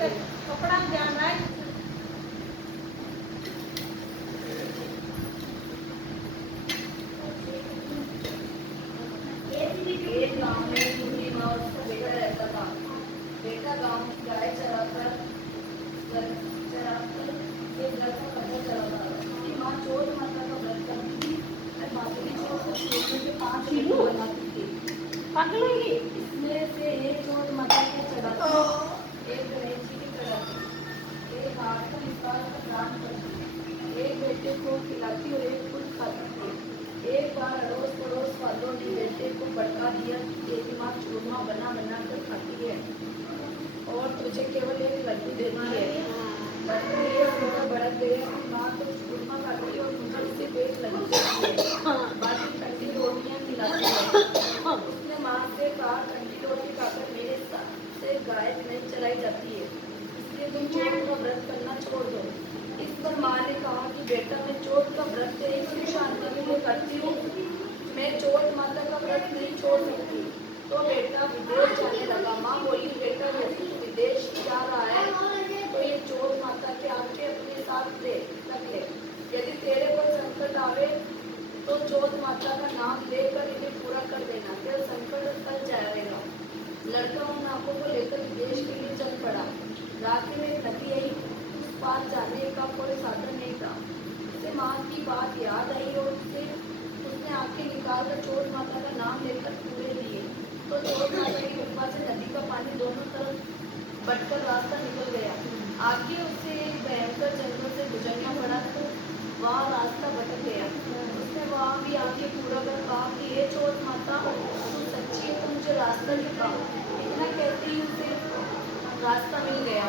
कपड़ा में ध्यान रख। एक गांव में एक बूढ़ी माँ और उसका बेटा रहता था। बेटा गांव में गाय चराकर एक घर का खर्चा चलाता था। उसकी माँ चोट माता का व्रत करती थी और भाभी चोट को छोड़ने के 5 लड्डू बनाती थी। इसमें से एक चोट माता को चढ़ाती, एक गणेश जी की चढ़ाती, एक हाथ को निकाल कर दान करती, एक बेटे को खिलाती और एक खुद खाती थी। एक बार अड़ोस पड़ोस वालों ने बेटे को भड़का दिया कि तेरी माँ चूरमा बना बना कर खाती है और तुझे केवल एक लड्डू देती है। लड्डू ये सुनकर भड़क गए कि माँ तो चूरमा खाती है और मुझे उससे पेट लगी रहती है, बाकी ठंडी रोटियां खिलाती है। उसने माँ से कहा, ठंडी रोटी खाकर मेरे से गाय नहीं चलाई जाती है, इसलिए तुम चोट का व्रत करना छोड़ दो। इस पर माँ ने कहा कि बेटा, मैं चोट का व्रत तेरी सुख शांति के लिए करती हूँ, मैं चोट माता का व्रत नहीं छोड़ सकती। तो बेटा विदेश जाने लगा। माँ बोली, बेटा यदि तू विदेश जा रहा है तो ये चोट माता के आगे अपने साथ ले रख ले। यदि तेरे पर संकट आवे तो चोट माता का नाम लेकर इन्हें पूरा कर देना, तेरा संकट टल जाएगा। लड़का उन आंखों को लेकर विदेश के लिए चल पड़ा। रास्ते में एक नदी आई, उस पार जाने का कोई साधन नहीं था। उसे माँ की बात याद आई और उसने आंखें निकालकर चोट माता का नाम लेकर पूरे लिए तो चोट माता की कृपा से नदी का पानी दोनों तरफ बटकर रास्ता निकल गया। आगे उसे एक भयंकर जंगल से गुजरना पड़ा तो वहाँ रास्ता भटक गया। उसने वहाँ भी आके पूरा कर कहा कि हे चोट माता, तू सच्ची है तो मुझे रास्ता दिखा। इतना कहते ही उसे रास्ता मिल गया।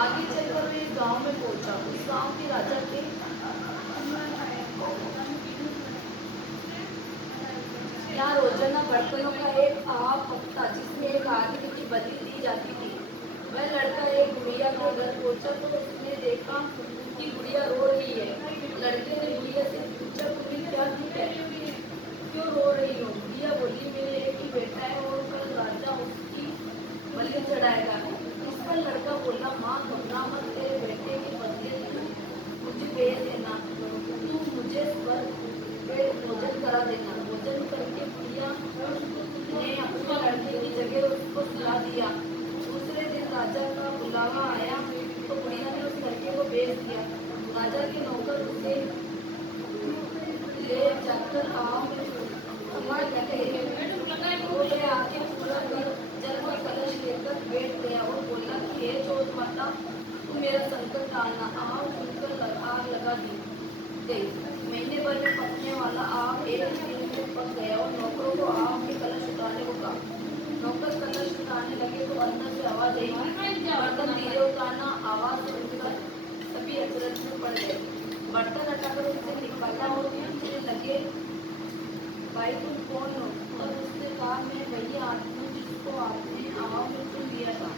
आगे चलकर वे एक गांव में पहुंचा। उस गांव के राजा के यहाँ रोजाना बर्तनों का एक आप हफ्ता जिसमें एक आदमी की बदली दी जाती थी। वह लड़का एक गुड़िया के घर पहुंचा तो उसने देखा कि गुड़िया रो रही है। लड़के ने गुड़िया से पूछा, तुम्हें क्या दुख है, क्यों रो रही हो? गुड़िया बोली, मेरे एक ही बेटा है और कल राजा उसकी बलि चढ़ाएगा। इस पर लड़का बोला, माँ घबरा मत, तेरे बेटे के बदले मुझे भेज देना, तू मुझे भोजन करा देना। भोजन करके गुड़िया ने अपने लड़के की जगह उसको सुला दिया। दूसरे दिन राजा का बुलावा आया तो गुड़िया ने उस लड़के को भेज दिया। राजा के नौकर उसे ले जाकर गाँव में आके पूरा जल का कलश लेकर बैठ गया और बोला कि हे चोट माता, तू मेरा संकट टालना। आग सुनकर आग लगा दी गई। महीने भर में पकने वाला आग एक दिन में पक गया और नौकरों को आग के कलश उतारने को कहा। नौकर कलश उतारने लगे तो अंदर से आवाज आई, बर्तन धीरे उतारना। आवाज सुनकर सभी अचरज में पड़ गए। बर्तन हटाकर उससे निकाला और पूछने लगे, भाई तुम कौन हो? और उसने कहा, मैं वही आदमी हूँ जिसको आपने आवाज में चुन दिया था।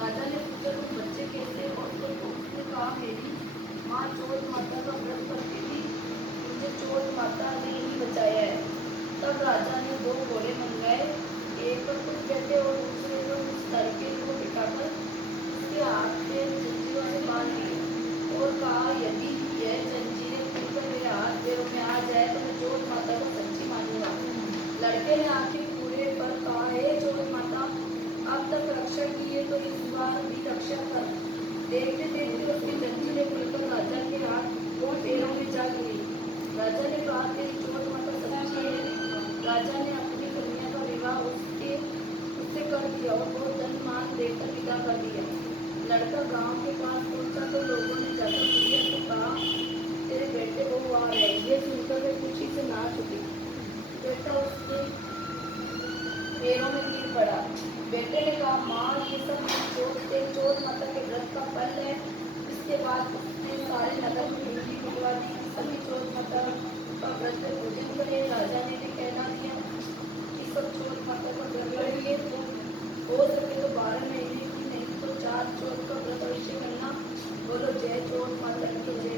राजा ने पूछा, तुम बच्चे कैसे हो? तो उसने कहा, मेरी माँ चोट माता का व्रत करती थी, मुझे चोट माता ने ही बचाया है। तब राजा ने 2 घोड़े मंगवाए, एक पर खुद बैठे और दूसरे पर उस लड़के को बिठाकर उसके हाथ में जंजीरों से बांध दिए और कहा, यदि यह जंजीरें खुलकर मेरे हाथ पैरों में आ जाए तो मैं चोट माता को सच्ची मानूंगा। लड़के ने आके पूरे पर कहा, हे चोट माता, अब तक रक्षा की है तो इस बार भी रक्षा कर। देखते देखते उसकी जंजीरें खुलकर राजा के हाथ और पैरों में जा गिरी। राजा ने कहा, तेरी चोट माता सच्ची है। राजा ने अपनी कन्या का विवाह उससे कर दिया और बहुत धन मान देकर विदा कर दिया। लड़का गांव के पास पहुंचा तो लोगों ने जाकर गुड़िया से कहा, तेरे बेटे बहू आ रहे। ये सुनकर वे खुशी से नाच उठी। बेटा उसके पैरों में गिर पड़ा। बेटे ने कहा, माँ, ये सब चोट माता के व्रत का फल है। इसके बाद उसने सारे नगर में बिजली भिजवा दी। सभी चोट माता का व्रत पूजन करे। राजा ने भी कहना दिया कि सब चोट माता का व्रत करेंगे तो हो सके तो 12 महीने की, नहीं तो 4 चोट का व्रत अवश्य करना। बोलो जय चोट माता की जय।